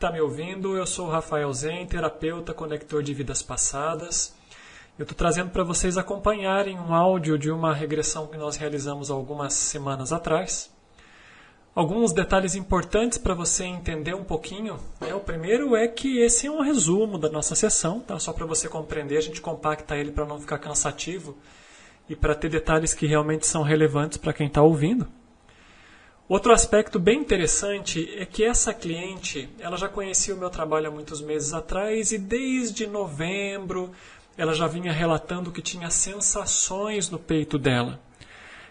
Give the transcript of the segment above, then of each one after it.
está me ouvindo. Eu sou o Rafael Zen, terapeuta, conector de vidas passadas. Eu estou trazendo para vocês acompanharem um áudio de uma regressão que nós realizamos algumas semanas atrás. Alguns detalhes importantes para você entender um pouquinho. O primeiro é que esse é um resumo da nossa sessão, tá? Só para você compreender, a gente compacta ele para não ficar cansativo e para ter detalhes que realmente são relevantes para quem está ouvindo. Outro aspecto bem interessante é que essa cliente, ela já conhecia o meu trabalho há muitos meses atrás e desde novembro ela já vinha relatando que tinha sensações no peito dela.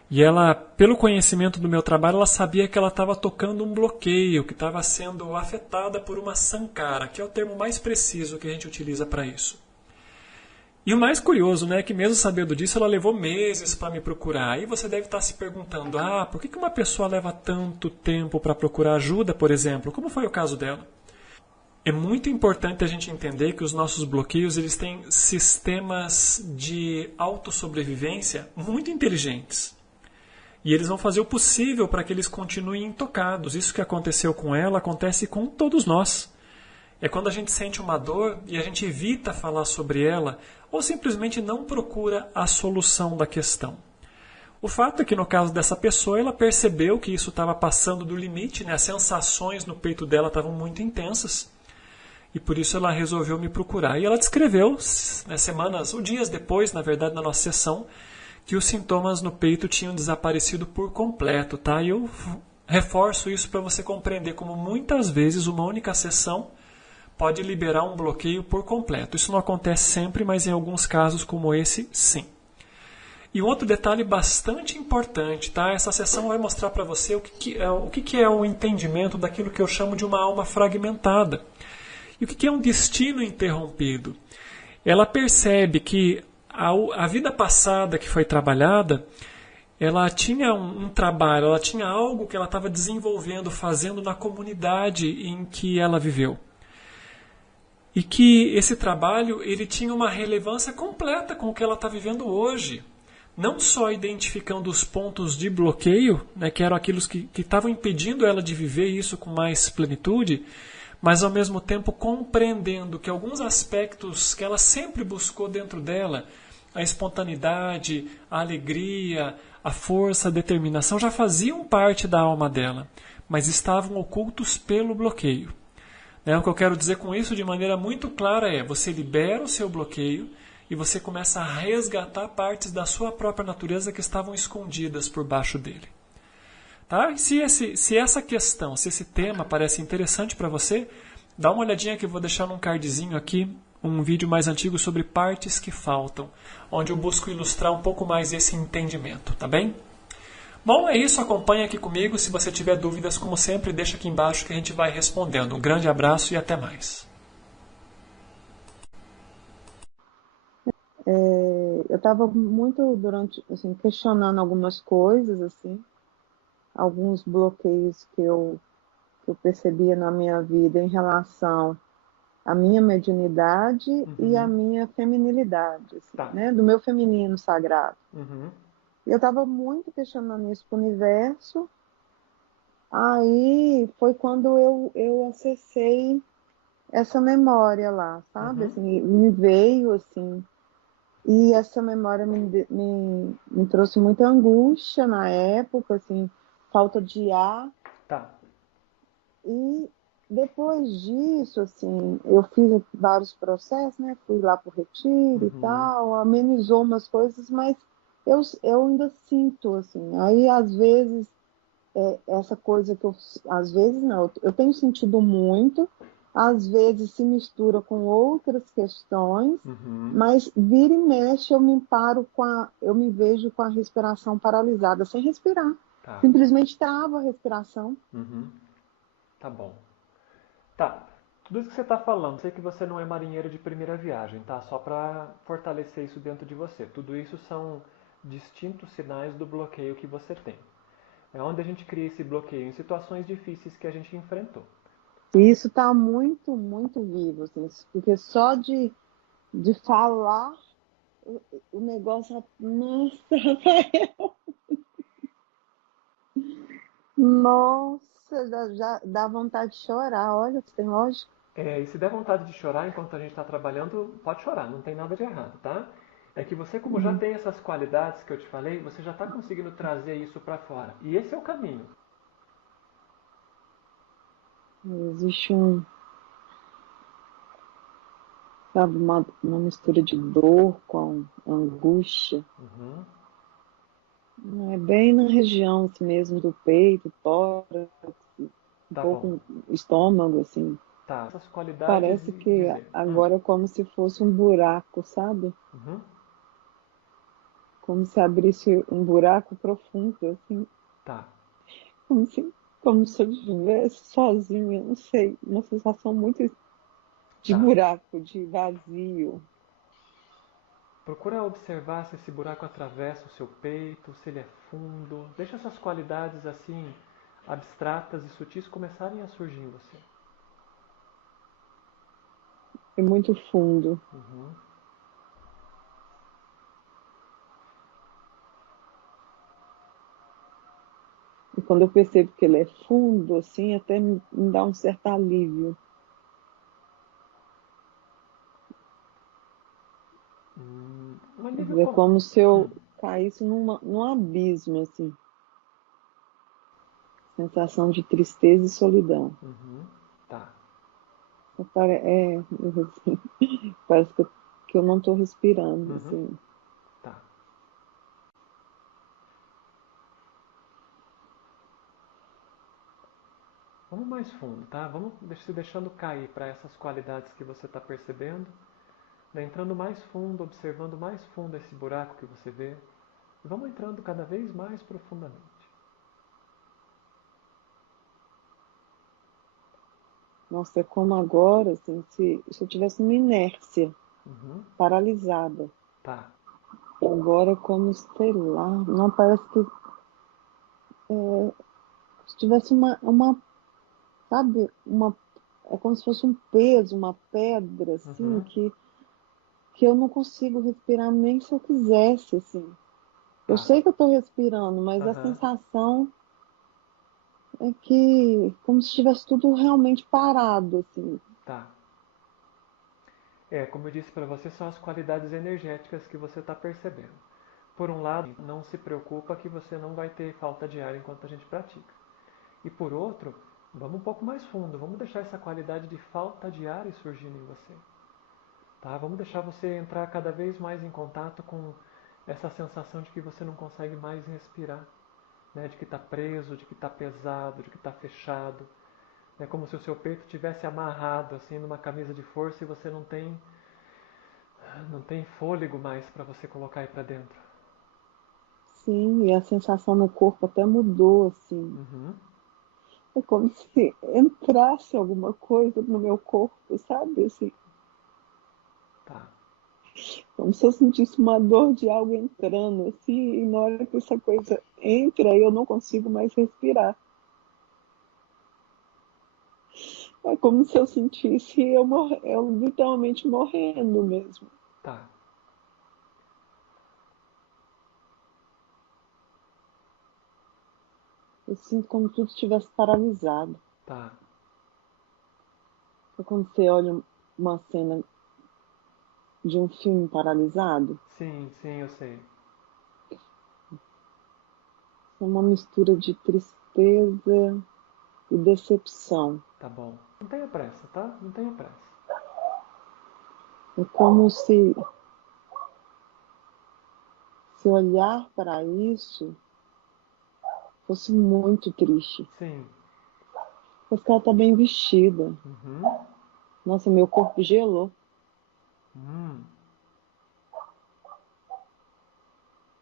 E ela, pelo conhecimento do meu trabalho, ela sabia que ela estava tocando um bloqueio, que estava sendo afetada por uma sankara, que é o termo mais preciso que a gente utiliza para isso. E o mais curioso, é que mesmo sabendo disso, ela levou meses para me procurar. Aí você deve estar se perguntando, por que uma pessoa leva tanto tempo para procurar ajuda, por exemplo? Como foi o caso dela? É muito importante a gente entender que os nossos bloqueios eles têm sistemas de autossobrevivência muito inteligentes. E eles vão fazer o possível para que eles continuem intocados. Isso que aconteceu com ela acontece com todos nós. É quando a gente sente uma dor e a gente evita falar sobre ela ou simplesmente não procura a solução da questão. O fato é que no caso dessa pessoa, ela percebeu que isso estava passando do limite, as sensações no peito dela estavam muito intensas. E por isso ela resolveu me procurar. E ela descreveu, semanas ou dias depois, na verdade, na nossa sessão, que os sintomas no peito tinham desaparecido por completo. Tá? E eu reforço isso para você compreender como muitas vezes uma única sessão pode liberar um bloqueio por completo. Isso não acontece sempre, mas em alguns casos como esse, sim. E um outro detalhe bastante importante, tá? Essa sessão vai mostrar para você o que é o entendimento daquilo que eu chamo de uma alma fragmentada. E o que é um destino interrompido? Ela percebe que a vida passada que foi trabalhada, ela tinha um trabalho, ela tinha algo que ela estava desenvolvendo, fazendo na comunidade em que ela viveu. E que esse trabalho ele tinha uma relevância completa com o que ela está vivendo hoje. Não só identificando os pontos de bloqueio, que eram aqueles que estavam impedindo ela de viver isso com mais plenitude, mas ao mesmo tempo compreendendo que alguns aspectos que ela sempre buscou dentro dela, a espontaneidade, a alegria, a força, a determinação, já faziam parte da alma dela, mas estavam ocultos pelo bloqueio. O que eu quero dizer com isso de maneira muito clara é, você libera o seu bloqueio e você começa a resgatar partes da sua própria natureza que estavam escondidas por baixo dele. Tá? E se essa questão, se esse tema parece interessante para você, dá uma olhadinha que eu vou deixar num cardzinho aqui, um vídeo mais antigo sobre partes que faltam, onde eu busco ilustrar um pouco mais esse entendimento, tá bem? Bom, é isso, acompanha aqui comigo, se você tiver dúvidas, como sempre, deixa aqui embaixo que a gente vai respondendo. Um grande abraço e até mais. Eu estava muito questionando algumas coisas, alguns bloqueios que eu percebia na minha vida em relação à minha mediunidade e à minha feminilidade, do meu feminino sagrado. Eu estava muito questionando isso para o universo. Aí foi quando eu acessei essa memória lá, sabe? Me veio e essa memória me trouxe muita angústia na época, falta de ar. Tá. E depois disso, eu fiz vários processos, fui lá para o retiro e tal, amenizou umas coisas, mas eu ainda sinto, aí às vezes, essa coisa que às vezes não, eu tenho sentido muito, às vezes se mistura com outras questões, mas vira e mexe eu me vejo com a respiração paralisada, sem respirar. Tá. Simplesmente trava a respiração. Tá bom. Tá. Tudo isso que você está falando, sei que você não é marinheiro de primeira viagem, tá? Só para fortalecer isso dentro de você. Tudo isso são distintos sinais do bloqueio que você tem. É onde a gente cria esse bloqueio em situações difíceis que a gente enfrentou. E isso está muito, muito vivo, porque só de falar o negócio... Nossa, Rafael! Nossa, Nossa, já dá vontade de chorar. Olha, você tem lógico. E se der vontade de chorar enquanto a gente está trabalhando, pode chorar, não tem nada de errado, tá? É que você, como já Uhum. tem essas qualidades que eu te falei, você já está conseguindo trazer isso para fora. E esse é o caminho. Existe sabe, uma mistura de dor com angústia. Uhum. É bem na região assim, mesmo do peito, tórax, um Tá bom. pouco estômago, assim. Tá. Essas qualidades Parece e que dizer. agora é como se fosse um buraco, sabe? Uhum. Como se abrisse um buraco profundo, assim. Tá. Como se, como se eu estivesse sozinha, não sei. Uma sensação muito de Tá. buraco, de vazio. Procura observar se esse buraco atravessa o seu peito, se ele é fundo. Deixa essas qualidades assim abstratas e sutis começarem a surgir em você. É muito fundo. Uhum. E quando eu percebo que ele é fundo, assim, até me dá um certo alívio. Um alívio É como? como se Hum. eu caísse num abismo, assim. Sensação de tristeza e solidão. Uhum. Tá. Assim, parece que eu não estou respirando, Uhum. assim. Tá. Vamos mais fundo, tá? Vamos se deixando cair para essas qualidades que você está percebendo, né? Entrando mais fundo, observando mais fundo esse buraco que você vê. E vamos entrando cada vez mais profundamente. Nossa, é como agora, assim, se eu tivesse uma inércia Uhum. paralisada. Tá. Agora, como, sei lá, não parece que se tivesse sabe, é como se fosse um peso, uma pedra, assim, Uhum. que eu não consigo respirar nem se eu quisesse, assim. Eu Tá. sei que eu estou respirando, mas a Aham. sensação é que, como se estivesse tudo realmente parado, assim. Tá. Como eu disse para você, são as qualidades energéticas que você está percebendo. Por um lado, não se preocupa que você não vai ter falta de ar enquanto a gente pratica. E por outro, vamos um pouco mais fundo, vamos deixar essa qualidade de falta de ar ir surgindo em você. Tá? Vamos deixar você entrar cada vez mais em contato com essa sensação de que você não consegue mais respirar, né? De que está preso, de que está pesado, de que está fechado. É como se o seu peito tivesse amarrado assim numa camisa de força e você não tem fôlego mais para você colocar aí para dentro. Sim, e a sensação no corpo até mudou, assim. Uhum. É como se entrasse alguma coisa no meu corpo, sabe? Assim, Tá. como se eu sentisse uma dor de algo entrando, assim, e na hora que essa coisa entra, eu não consigo mais respirar. É como se eu sentisse eu literalmente morrendo mesmo. Tá. Eu sinto como se tudo estivesse paralisado. Tá. É quando você olha uma cena de um filme paralisado. Sim, sim, eu sei. É uma mistura de tristeza e decepção. Tá bom. Não tenha pressa, tá? Não tenha pressa. É como se olhar para isso fosse muito triste. Sim. Parece que ela está bem vestida. Uhum. Nossa, meu corpo gelou. Hum.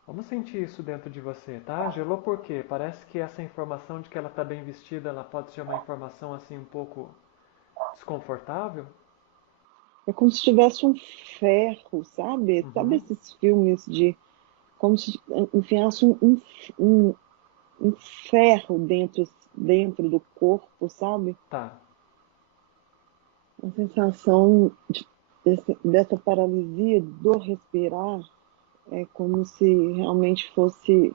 Vamos sentir isso dentro de você, tá? Gelou por quê? Parece que essa informação de que ela está bem vestida, ela pode ser uma informação assim um pouco desconfortável. É como se tivesse um ferro, sabe? Sabe Uhum. esses filmes de como se enfiasse um, um ferro dentro do corpo, sabe? Tá. A sensação dessa paralisia do respirar é como se realmente fosse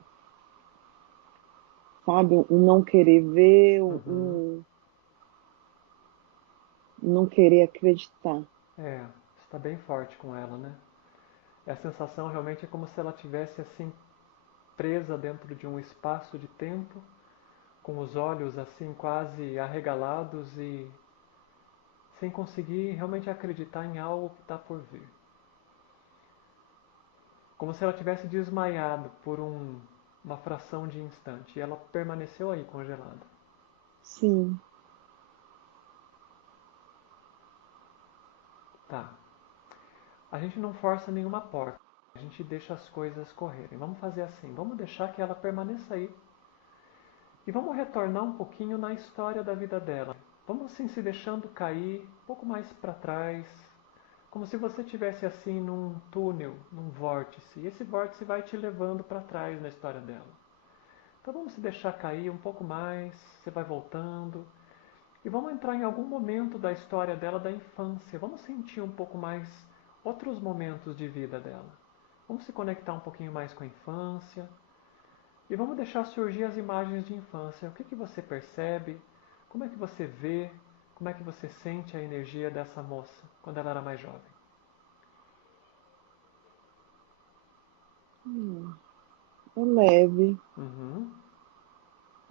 sabe? Um não querer ver, Uhum. não querer acreditar. É, está bem forte com ela, né? E a sensação realmente é como se ela tivesse assim presa dentro de um espaço de tempo, com os olhos assim quase arregalados e sem conseguir realmente acreditar em algo que está por vir. Como se ela tivesse desmaiado por uma fração de instante e ela permaneceu aí congelada. Sim. Tá. A gente não força nenhuma porta. A gente deixa as coisas correrem. Vamos fazer assim. Vamos deixar que ela permaneça aí. E vamos retornar um pouquinho na história da vida dela. Vamos assim se deixando cair um pouco mais para trás. Como se você estivesse assim num túnel, num vórtice. E esse vórtice vai te levando para trás na história dela. Então vamos se deixar cair um pouco mais. Você vai voltando. E vamos entrar em algum momento da história dela da infância. Vamos sentir um pouco mais outros momentos de vida dela. Vamos se conectar um pouquinho mais com a infância. E vamos deixar surgir as imagens de infância. O que que você percebe? Como é que você vê? Como é que você sente a energia dessa moça quando ela era mais jovem? É leve, Uhum.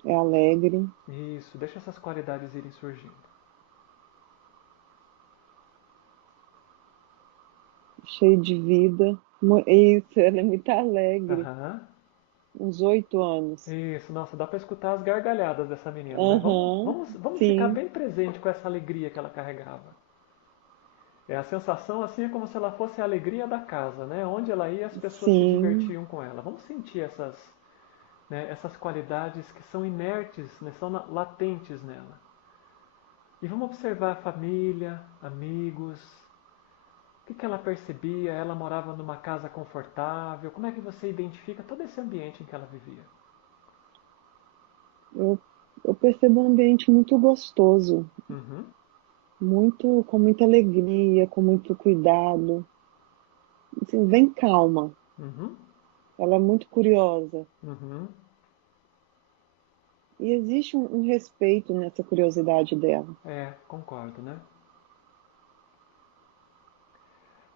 é alegre, Isso, deixa essas qualidades irem surgindo. cheio de vida. Isso, ela é muito alegre. Aham. Uns 8 anos. Isso, nossa, dá para escutar as gargalhadas dessa menina, né? Vamos, Aham, vamos, vamos ficar sim, bem presente com essa alegria que ela carregava. É a sensação assim é como se ela fosse a alegria da casa, né? Onde ela ia, as pessoas se sim, divertiam com ela. Vamos sentir essas qualidades que são inertes, né? São latentes nela. E vamos observar a família, amigos, o que que ela percebia. Ela morava numa casa confortável. Como é que você identifica todo esse ambiente em que ela vivia? eu, eu percebo um ambiente muito gostoso, Uhum, muito, com muita alegria, com muito cuidado. Assim, bem calma. uhum, Ela é muito curiosa. uhum. E existe um respeito nessa curiosidade dela. É, concordo, né?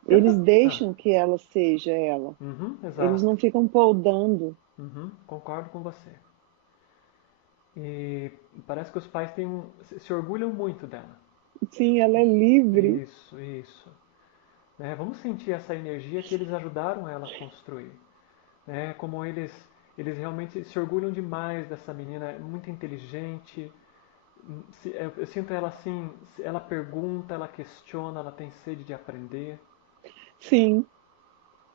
E Eles outra... Ah, deixam que ela seja ela. uhum, Eles exato. não ficam podando. Uhum, concordo com você. E parece que os pais se orgulham muito dela. Sim, ela é livre. Isso. Né? Vamos sentir essa energia que eles ajudaram ela a construir. Né? Como eles realmente se orgulham demais dessa menina, é muito inteligente. Eu sinto ela assim, ela pergunta, ela questiona, ela tem sede de aprender. Sim,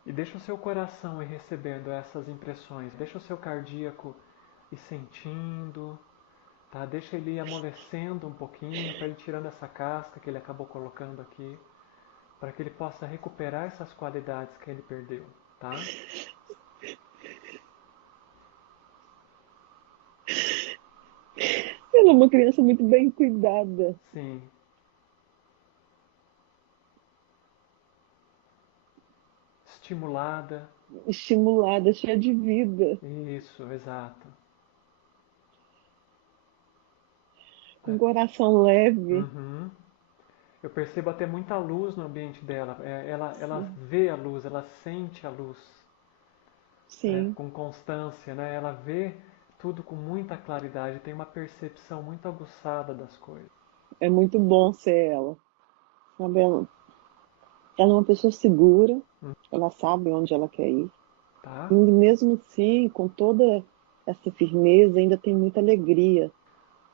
E deixa o seu coração ir recebendo essas impressões, deixa o seu cardíaco ir sentindo, tá? Deixa ele ir amolecendo um pouquinho para ele tirando essa casca que ele acabou colocando aqui, para que ele possa recuperar essas qualidades que ele perdeu, tá? ela é uma criança muito bem cuidada, Sim, estimulada, estimulada, cheia de vida, isso, exato. com coração leve. Uhum. Eu percebo até muita luz no ambiente dela. Ela vê a luz, ela sente a luz, né? Sim, Com constância, né? Ela vê tudo com muita claridade, tem uma percepção muito aguçada das coisas. é muito bom ser ela. Sabe? Ela é uma pessoa segura, Hum, ela sabe onde ela quer ir. Tá? E mesmo assim, com toda essa firmeza, ainda tem muita alegria.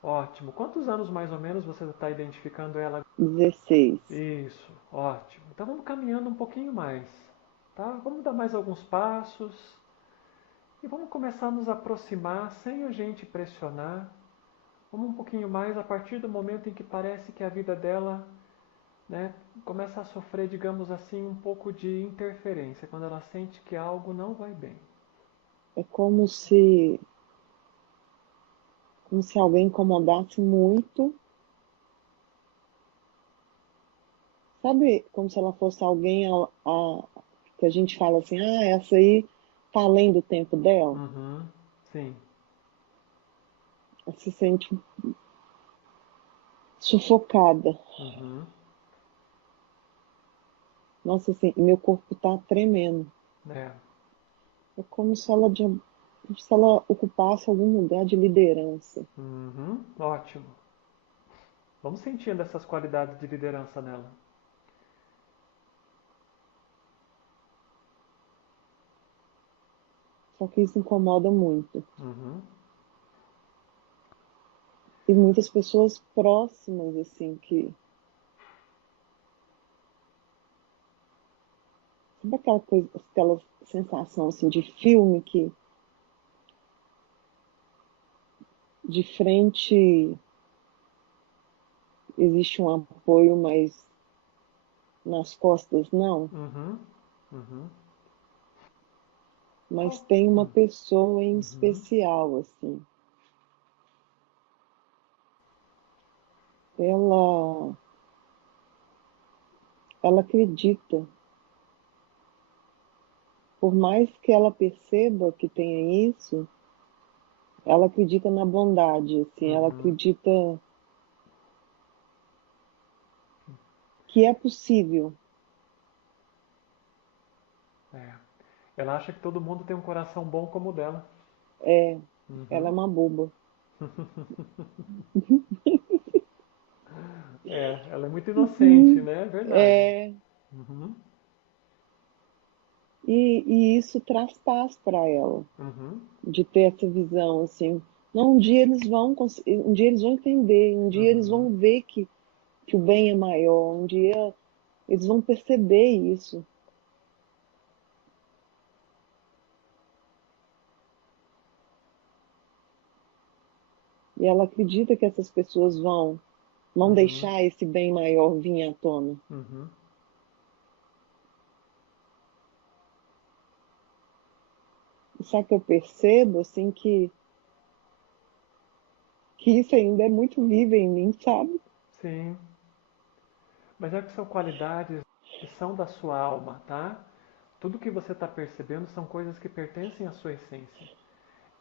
Ótimo. Quantos anos mais ou menos você está identificando ela? 16. Isso, ótimo. Então vamos caminhando um pouquinho mais, tá? Vamos dar mais alguns passos e vamos começar a nos aproximar sem a gente pressionar. Vamos um pouquinho mais a partir do momento em que parece que a vida dela, né, começa a sofrer, digamos assim, um pouco de interferência, quando ela sente que algo não vai bem. É como se alguém incomodasse muito. Sabe, como se ela fosse alguém que a gente fala assim, essa aí tá além do tempo dela. Uhum, sim. ela se sente sufocada. Uhum. Nossa, assim, meu corpo tá tremendo. É. É como se ela ocupasse algum lugar de liderança. Uhum. Ótimo. Vamos sentindo essas qualidades de liderança nela. Só que isso incomoda muito. Uhum. E muitas pessoas próximas, assim, que. Sabe aquela coisa, aquela sensação assim de filme que de frente existe um apoio, mas nas costas não? Uhum. Uhum. Mas tem uma Hum. pessoa em Uhum. especial, assim. Ela, ela acredita, por mais que ela perceba que tenha isso, ela acredita na bondade, assim, ela Uhum. acredita que é possível. É. Ela acha que todo mundo tem um coração bom como o dela. É, ela é Uhum. uma boba. É, ela é muito inocente, né? É verdade. É, Uhum. e isso traz paz para ela, Uhum. de ter essa visão, assim. Não, um dia eles vão, um dia eles vão entender, um dia eles Uhum. vão ver que o bem é maior, um dia eles vão perceber isso. E ela acredita que essas pessoas vão Uhum. deixar esse bem maior vir à tona. Uhum. E só que eu percebo, assim, que isso ainda é muito vivo em mim, sabe? Sim. Mas é que são qualidades que são da sua alma, tá? Tudo que você está percebendo são coisas que pertencem à sua essência.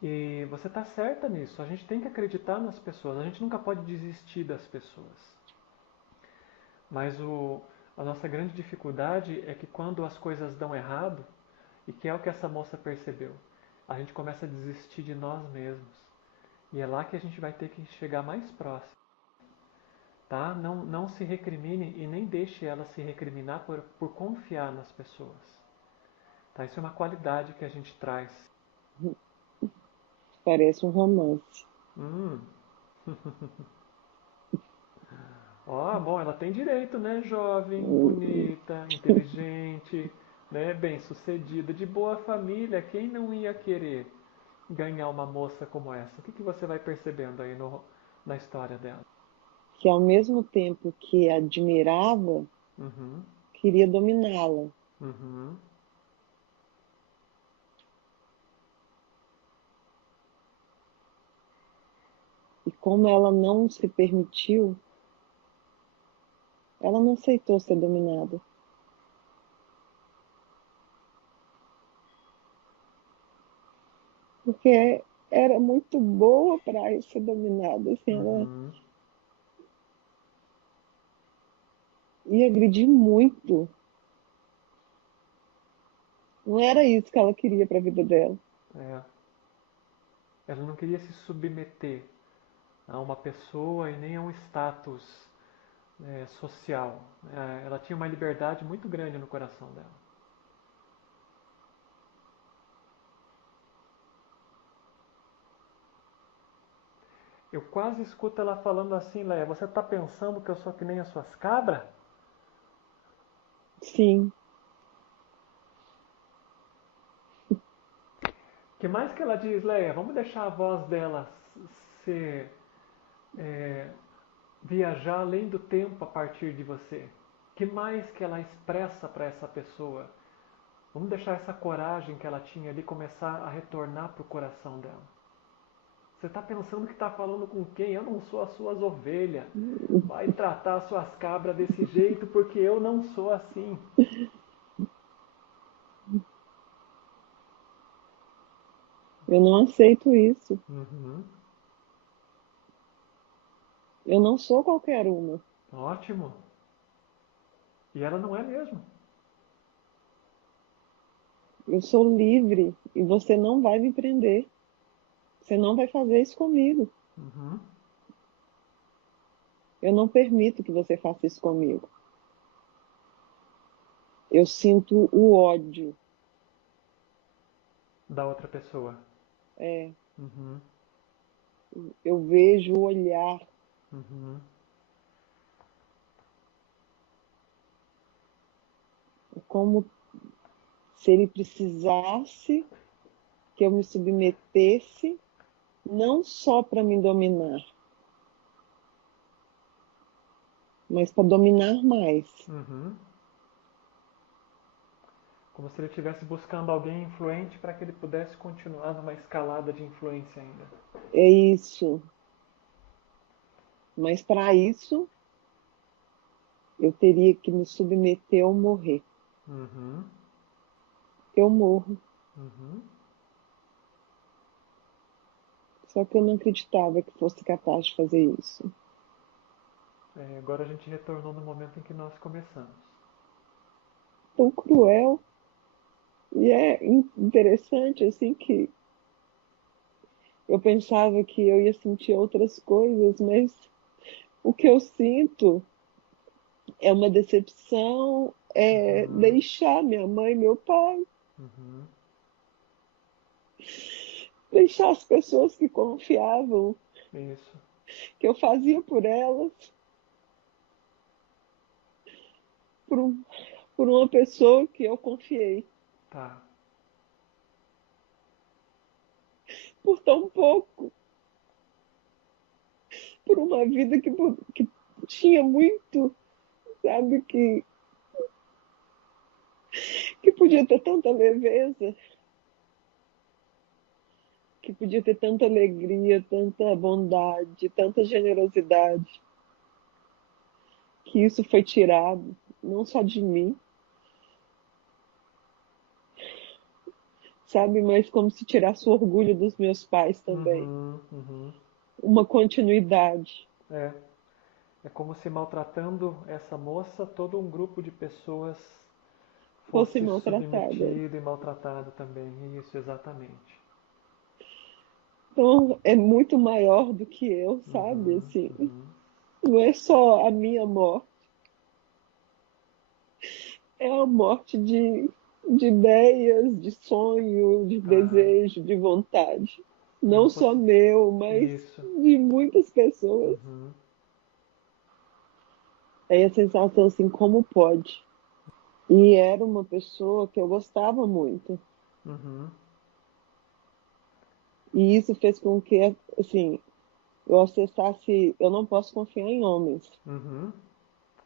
E você está certa nisso. A gente tem que acreditar nas pessoas. A gente nunca pode desistir das pessoas. Mas a nossa grande dificuldade é que quando as coisas dão errado, e que é o que essa moça percebeu, a gente começa a desistir de nós mesmos. E é lá que a gente vai ter que chegar mais próximo. Tá? Não, não se recrimine e nem deixe ela se recriminar por confiar nas pessoas. Tá? Isso é uma qualidade que a gente traz. Parece um romance. Hum. Ó, bom, ela tem direito, né? Jovem, bonita, inteligente, né? Bem-sucedida, de boa família. Quem não ia querer ganhar uma moça como essa? O que você vai percebendo aí na história dela? Que ao mesmo tempo que admirava, Uhum, queria dominá-la. uhum, E como ela não se permitiu, ela não aceitou ser dominada. Porque era muito boa para ser dominada. Assim, ela uhum. ia agredir muito. Não era isso que ela queria para a vida dela. É. Ela não queria se submeter a uma pessoa e nem a um status social. Ela tinha uma liberdade muito grande no coração dela. Eu quase escuto ela falando assim, Leia, você está pensando que eu sou que nem as suas cabras? Sim, Que mais que ela diz, Leia, vamos deixar a voz dela ser, é, viajar além do tempo a partir de você? Que mais que ela expressa para essa pessoa? Vamos deixar essa coragem que ela tinha ali começar a retornar para o coração dela. Você está pensando que está falando com quem? Eu não sou as suas ovelhas. Vai tratar as suas cabras desse jeito porque eu não sou assim. eu não aceito isso. Uhum. Eu não sou qualquer uma. Ótimo. E ela não é mesmo. Eu sou livre e você não vai me prender. Você não vai fazer isso comigo. Uhum. Eu não permito que você faça isso comigo. Eu sinto o ódio. Da outra pessoa. É, Uhum. eu vejo o olhar. Uhum. Como se ele precisasse que eu me submetesse, não só para me dominar, mas para dominar mais. Uhum. Como se ele estivesse buscando alguém influente para que ele pudesse continuar numa escalada de influência ainda. É isso. Mas para isso, eu teria que me submeter ou morrer. Uhum. Eu morro. Uhum. Só que eu não acreditava que fosse capaz de fazer isso. Agora a gente retornou no momento em que nós começamos. Tão cruel. E é interessante, assim, que eu pensava que eu ia sentir outras coisas, mas o que eu sinto é uma decepção, é Uhum. deixar minha mãe e meu pai, Uhum. deixar as pessoas que confiavam, Isso. que eu fazia por elas, por, por uma pessoa que eu confiei, Tá. por tão pouco, por uma vida que tinha muito, sabe, que podia ter tanta leveza, que podia ter tanta alegria, tanta bondade, tanta generosidade, que isso foi tirado, não só de mim, sabe, mas como se tirasse o orgulho dos meus pais também. Uhum. Uhum. Uma continuidade. É. É como se maltratando essa moça, todo um grupo de pessoas Fosse fosse maltratada. submetido e maltratado também. Isso, exatamente. Então, é muito maior do que eu, sabe? Uhum. Assim, Uhum. não é só a minha morte, é a morte de ideias, de sonho, de Tá. desejo, de vontade. Não Não só fosse. meu, mas Isso. de muitas pessoas. Uhum. Aí a sensação assim, como pode? E era uma pessoa que eu gostava muito. Uhum. E isso fez com que, assim, eu acessasse. Eu não posso confiar em homens, Uhum.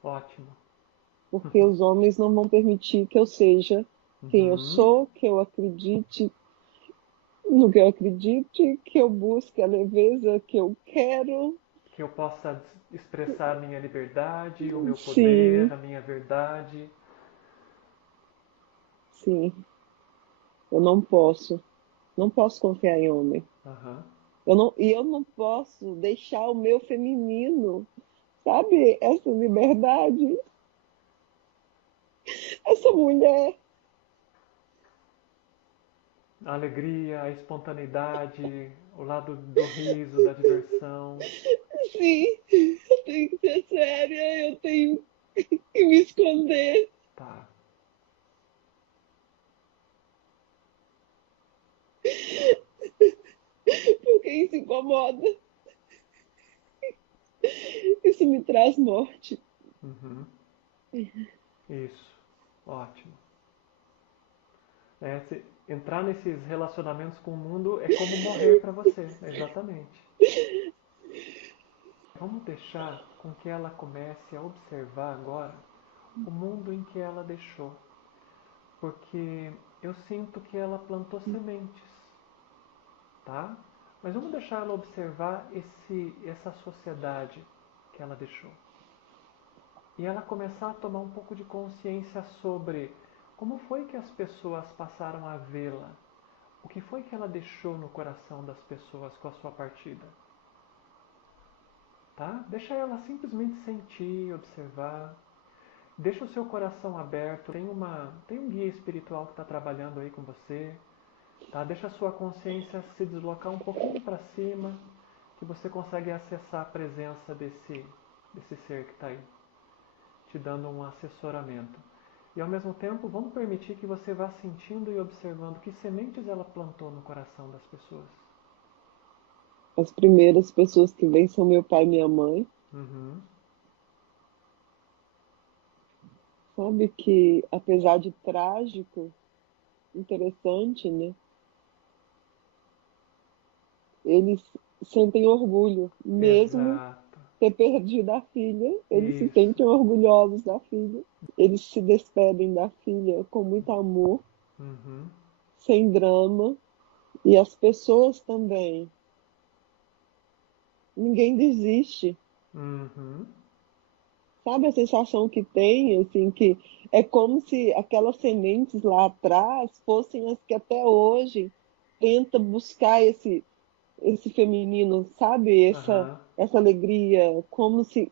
Ótimo. porque os homens não vão permitir que eu seja quem eu Uhum. sou, que eu acredite no que eu acredite, que eu busque a leveza que eu quero. Que eu possa expressar minha liberdade, o meu poder, Sim, a minha verdade. sim, eu não posso. Não posso confiar em homem. Aham. E eu não posso deixar o meu feminino, sabe? Essa liberdade, essa mulher. A alegria, a espontaneidade, o lado do riso, da diversão. Sim, eu tenho que ser séria, eu tenho que me esconder, Tá. porque isso incomoda. Isso me traz morte. Uhum. Isso. Ótimo. Entrar nesses relacionamentos com o mundo é como morrer para você. Exatamente. Vamos deixar com que ela comece a observar agora o mundo em que ela deixou. Porque eu sinto que ela plantou sementes, tá? Mas vamos deixar ela observar essa sociedade que ela deixou. E ela começar a tomar um pouco de consciência sobre como foi que as pessoas passaram a vê-la. O que foi que ela deixou no coração das pessoas com a sua partida? tá? Deixa ela simplesmente sentir, observar. Deixa o seu coração aberto. Tem um guia espiritual que está trabalhando aí com você, tá? Deixa a sua consciência se deslocar um pouquinho para cima, que você consegue acessar a presença desse ser que está aí, te dando um assessoramento. E ao mesmo tempo, vamos permitir que você vá sentindo e observando que sementes ela plantou no coração das pessoas. As primeiras pessoas que vêm são meu pai e minha mãe. Uhum. Sabe que, apesar de trágico, interessante, né? Eles sentem orgulho, mesmo Exato. ter perdido a filha, eles se Isso. sentem orgulhosos da filha. Eles se despedem da filha com muito amor, Uhum. sem drama. E as pessoas também. Ninguém desiste. Uhum. Sabe a sensação que tem, assim, que é como se aquelas sementes lá atrás fossem as que até hoje tenta buscar esse feminino, sabe? Aham. Essa alegria, como se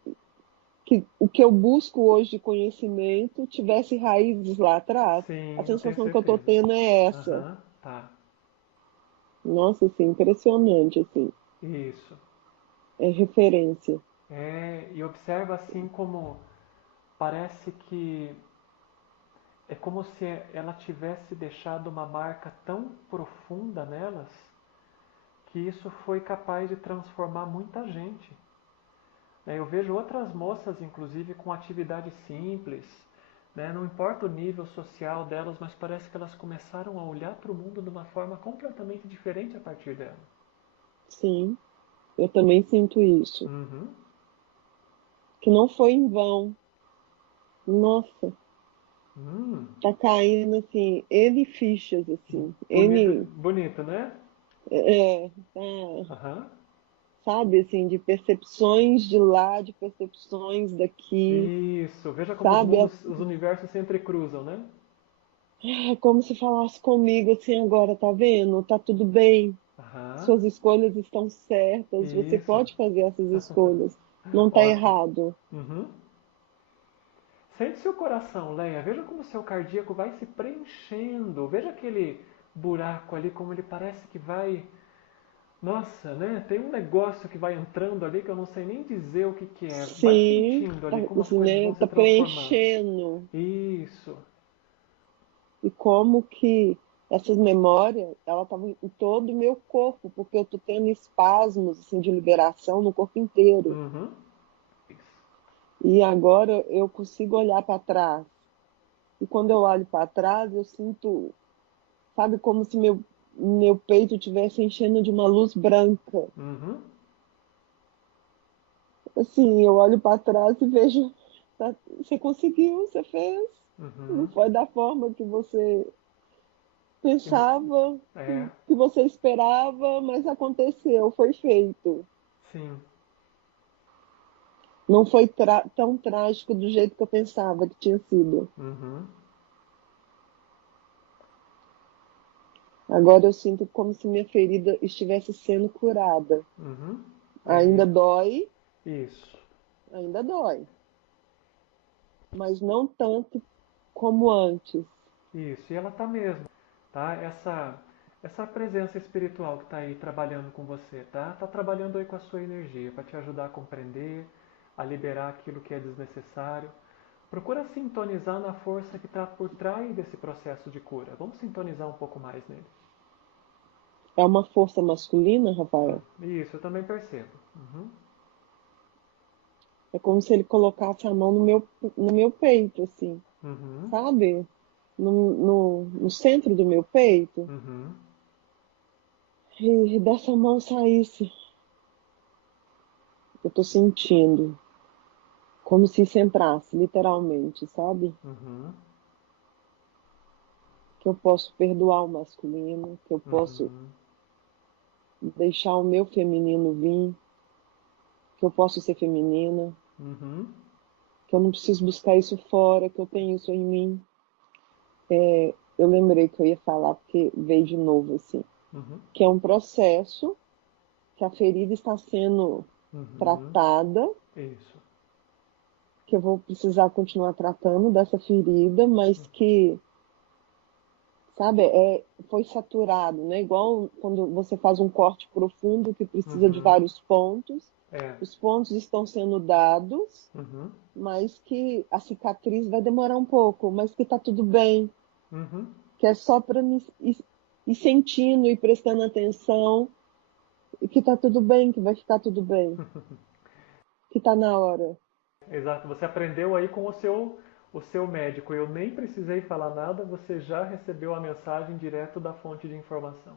que o que eu busco hoje de conhecimento tivesse raízes lá atrás. A Sim, eu tenho sensação que eu tô certeza. tendo é essa. Aham. Tá. Nossa, assim, impressionante, assim. Isso. É referência. E observa assim como parece que é como se ela tivesse deixado uma marca tão profunda nelas que isso foi capaz de transformar muita gente. Eu vejo outras moças, inclusive, com atividades simples, né? Não importa o nível social delas, mas parece que elas começaram a olhar para o mundo de uma forma completamente diferente a partir dela. Sim, eu também sinto isso. Uhum. Que não foi em vão. Nossa, Hum. tá caindo assim, N fichas, assim, Bonito, N, bonito, né? tá, Aham. sabe, assim, de percepções de lá, de percepções daqui, Isso. Veja como os sabe? mundos, os universos se entrecruzam, né? É como se falasse comigo assim agora, tá vendo? Tá tudo bem, Aham. suas escolhas estão certas, você Isso. pode fazer essas escolhas, não tá Ótimo. errado. Uhum. Sente seu coração, Leia. Veja como seu cardíaco vai se preenchendo. Veja aquele buraco ali, como ele parece que vai. Nossa, né? Tem um negócio que vai entrando ali que eu não sei nem dizer o que que é. Vai Sim, sentindo tá, ali como as assim, coisas né, vão se tá transformando. preenchendo. Isso. E como que essas memórias, ela estava em todo o meu corpo, porque eu tô tendo espasmos assim, de liberação no corpo inteiro. Uhum. E agora eu consigo olhar para trás. E quando eu olho para trás, eu sinto, sabe, como se meu peito estivesse enchendo de uma luz branca. Uhum. Assim, eu olho para trás e vejo, tá, você conseguiu, você fez. Não Uhum. foi da forma que você Que vo- pensava, É, que você esperava, mas aconteceu, foi feito. sim. Não foi tão trágico do jeito que eu pensava que tinha sido. Uhum. Agora eu sinto como se minha ferida estivesse sendo curada. Uhum. Ainda dói, Isso. ainda dói, mas não tanto como antes. Isso. E ela tá mesmo, tá? Essa presença espiritual que está aí trabalhando com você, tá? Tá trabalhando aí com a sua energia para te ajudar a compreender, a liberar aquilo que é desnecessário. Procura sintonizar na força que está por trás desse processo de cura. Vamos sintonizar um pouco mais nele. É uma força masculina, Rafael. Isso, eu também percebo. Uhum. É como se ele colocasse a mão no meu peito, assim, Uhum. sabe? No centro do meu peito. Uhum. E dessa mão saísse. Eu tô sentindo. Como se isso entrasse, literalmente, sabe? Uhum. Que eu posso perdoar o masculino, que eu posso Uhum. deixar o meu feminino vir, que eu posso ser feminina, Uhum. que eu não preciso buscar isso fora, que eu tenho isso em mim. Eu lembrei que eu ia falar porque veio de novo assim, Uhum. que é um processo que a ferida está sendo. tratada, Isso. que eu vou precisar continuar tratando dessa ferida, mas que, sabe, foi saturado, né? Igual quando você faz um corte profundo que precisa de Uhum. vários pontos. É. Os pontos estão sendo dados, Uhum. mas que a cicatriz vai demorar um pouco, mas que tá tudo bem, Uhum. que é só para me ir sentindo e prestando atenção, e que tá tudo bem, que vai ficar tudo bem, que tá na hora. Exato. Você aprendeu aí com o seu médico. Eu nem precisei falar nada, você já recebeu a mensagem direto da fonte de informação.